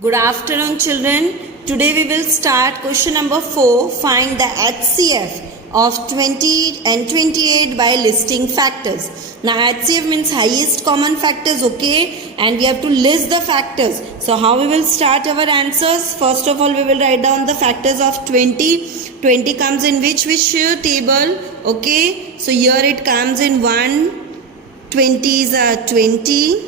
Good afternoon, children. Today we will start question number 4. Find the HCF of 20 and 28 by listing factors. Now HCF means highest common factors, okay? And we have to list the factors. So how we will start our answers? First of all, we will write down the factors of 20. 20 comes in which table? Okay? So here it comes in 1. 20s are 20.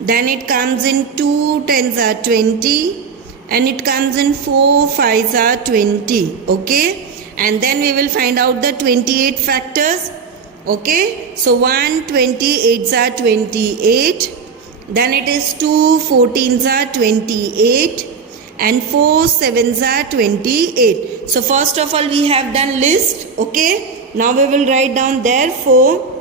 Then it comes in 2 tens are 20 and it comes in 4 5s are 20. Okay, and then we will find out the 28 factors. Okay, so 1 28s are 28, then it is 2 14s are 28 and 4 7s are 28. So first of all we have done list. Okay, now we will write down therefore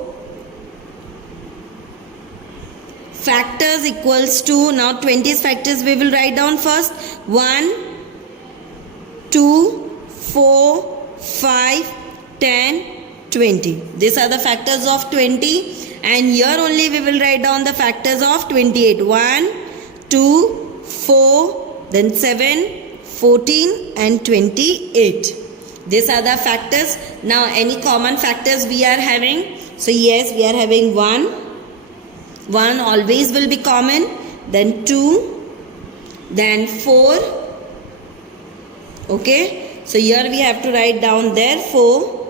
factors equals to, now 20's factors we will write down first. 1 2 4 5 10 20. These are the factors of 20, and here only we will write down the factors of 28. 1 2 4 then 7 14 and 28. These are the factors. Now any common factors we are having? So yes, we are having 1 always will be common, then 2, then 4. Okay, so here we have to write down therefore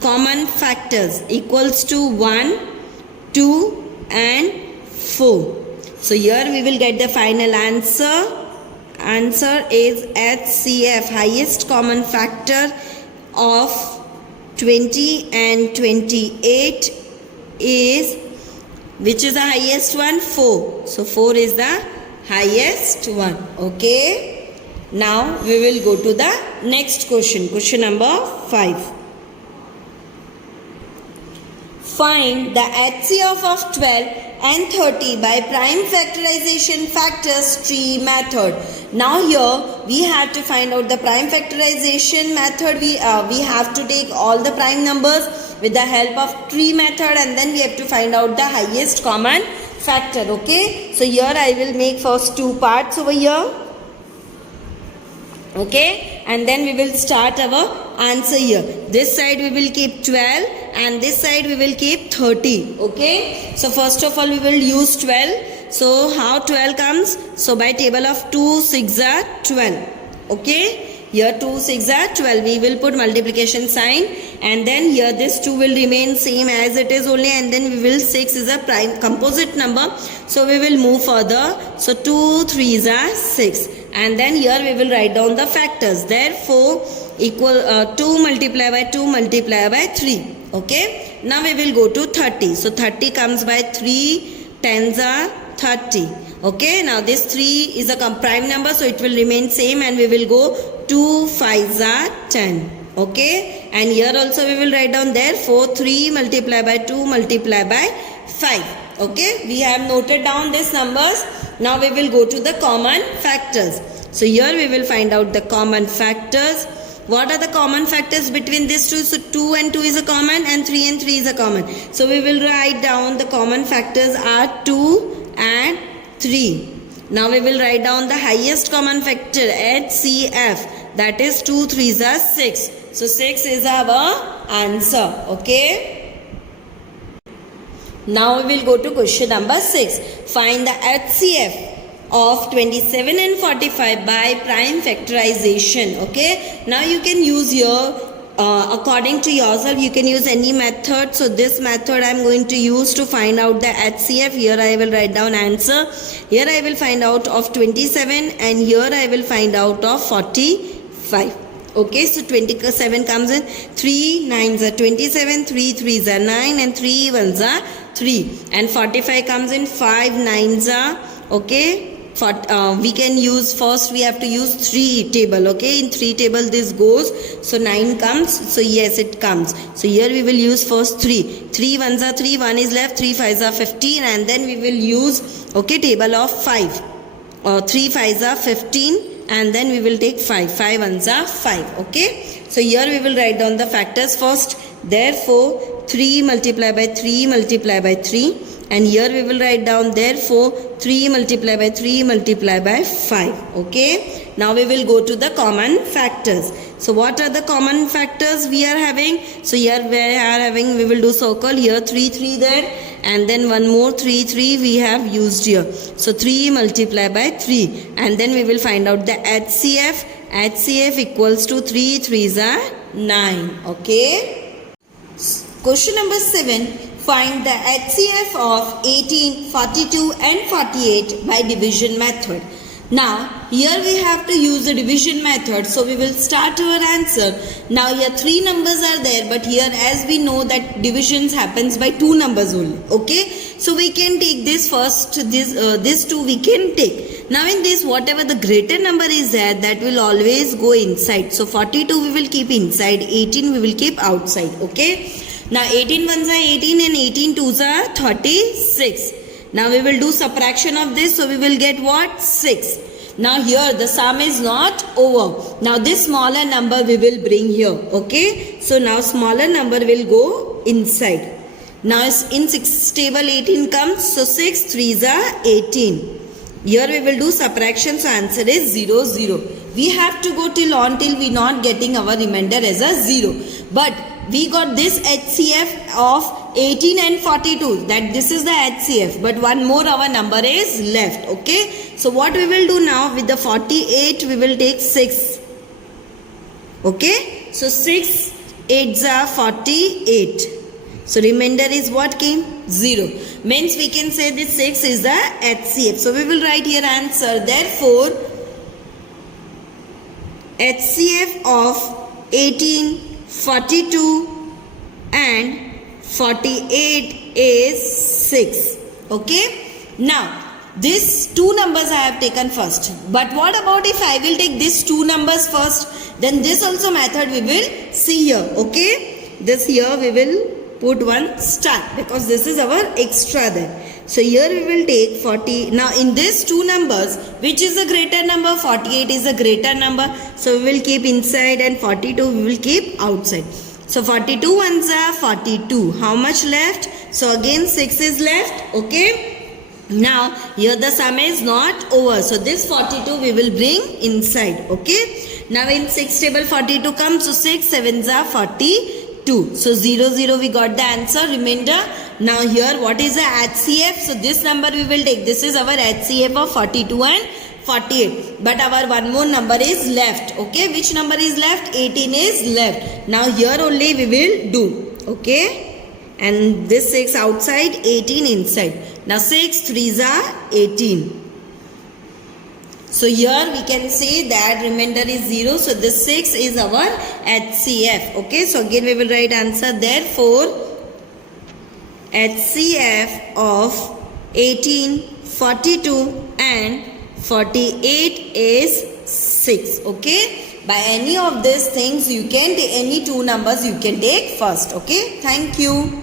common factors equals to 1 2 and 4. So here we will get the final answer is HCF, highest common factor of 20 and 28 is, which is the highest one? 4. So 4 is the highest one. Okay. Now we will go to the next question. Question number 5. Find the HCF of 12 and 30 by prime factorization factors tree method. Now here we have to find out the prime factorization method. We have to take all the prime numbers with the help of tree method, and then we have to find out the highest common factor. Okay, so here I will make first 2 parts over here. Okay, and then we will start our answer here. This side we will keep 12 and this side we will keep 30. Okay, so first of all we will use 12. So how 12 comes? So by table of 2 6 are 12. Okay, here 2 6 are 12. We will put multiplication sign, and then here this 2 will remain same as it is only, and then we will 6 is a prime composite number. So we will move further. So 2 3s are 6, and then here we will write down the factors. Therefore equal 2 multiplied by 2 multiplied by 3. Okay, now we will go to 30. So 30 comes by 3 tens are 30. Okay, now this 3 is a prime number, so it will remain same, and we will go 2 5s are 10. Okay, and here also we will write down therefore 3 multiplied by 2 multiplied by 5. Okay, we have noted down these numbers. Now we will go to the common factors. So here we will find out the common factors. What are the common factors between these two? So 2 and 2 is a common, and 3 and 3 is a common. So we will write down the common factors are 2 and 3. Now we will write down the highest common factor HCF, that is 2 3s are 6. So 6 is our answer. Okay. Now we will go to question number 6. Find the HCF of 27 and 45 by prime factorization. Okay, now you can use here according to yourself, you can use any method. So this method I am going to use to find out the HCF. Here I will write down answer. Here I will find out of 27 and here I will find out of 45. Okay, so 27 comes in 3 9s are 27, 3 3s are 9 and 3 1s are 3, and 45 comes in 5 9s are, okay. We can use first, we have to use 3 table. Okay, in 3 table this goes, so 9 comes, so yes it comes. So here we will use first 3 1s are 3, 1 is left, 3 5s are 15, and then we will use, okay, table of 5 3 5s are 15, and then we will take 5 1s are 5. Okay, so here we will write down the factors first. Therefore 3 multiplied by 3 multiplied by 3, and here we will write down therefore 3 multiplied by 3 multiplied by 5. Okay, now we will go to the common factors. So what are the common factors we are having? So here we will do circle, here 3 3 there, and then one more 3 3 we have used here. So 3 multiplied by 3, and then we will find out the HCF. HCF equals to 3 3s are 9. Okay. Question number 7. Find the HCF of 18, 42 and 48 by division method. Now here we have to use the division method, so we will start our answer. Now here 3 numbers are there, but here as we know that divisions happens by 2 numbers only. Okay, so we can take this first, this 2 we can take. Now in this, whatever the greater number is there, that will always go inside. So 42 we will keep inside, 18 we will keep outside. Okay, now 18 ones are 18 and 18 twos are 36. Now we will do subtraction of this, so we will get what? 6. Now here the sum is not over. Now this smaller number we will bring here. Okay, so now smaller number will go inside. Now in 6 table 18 comes, so 6 3s are 18. Here we will do subtraction, so answer is 0 0. We have to go until we not getting our remainder as a 0. But we got this HCF of 18 and 42, that this is the HCF, but one more our number is left. Okay, so what we will do now, with the 48 we will take 6. Okay, so 6 8s are 48. So remainder is what came? 0. Means we can say this 6 is the HCF. So we will write here answer. Therefore HCF of 18, 42 and 48 is 6. Okay, now these 2 numbers I have taken first, but what about if I will take these 2 numbers first? Then this also method we will see here. Okay, this here we will put one star because this is our extra there. So here we will take 40. Now in these 2 numbers, which is the greater number? 48 is the greater number, so we will keep inside, and 42 we will keep outside. So 42 ones are 42. How much left? So again 6 is left. Okay, now here the sum is not over, so this 42 we will bring inside. Okay, now in 6 table 42 comes, so 6 7s are 42. So 0 0 we got the answer. Remainder. Now here what is the HCF? So this number we will take. This is our HCF of 42 and 48. But our one more number is left. Okay, which number is left? 18 is left. Now here only we will do. Okay, and this 6 outside, 18 inside. Now 6 3s are 18. So here we can say that remainder is 0. So this 6 is our HCF. Okay, so again we will write answer. Therefore HCF of 18, 42 and 48 is 6. Okay, by any of these things you can take any 2 numbers you can take first. Okay, thank you.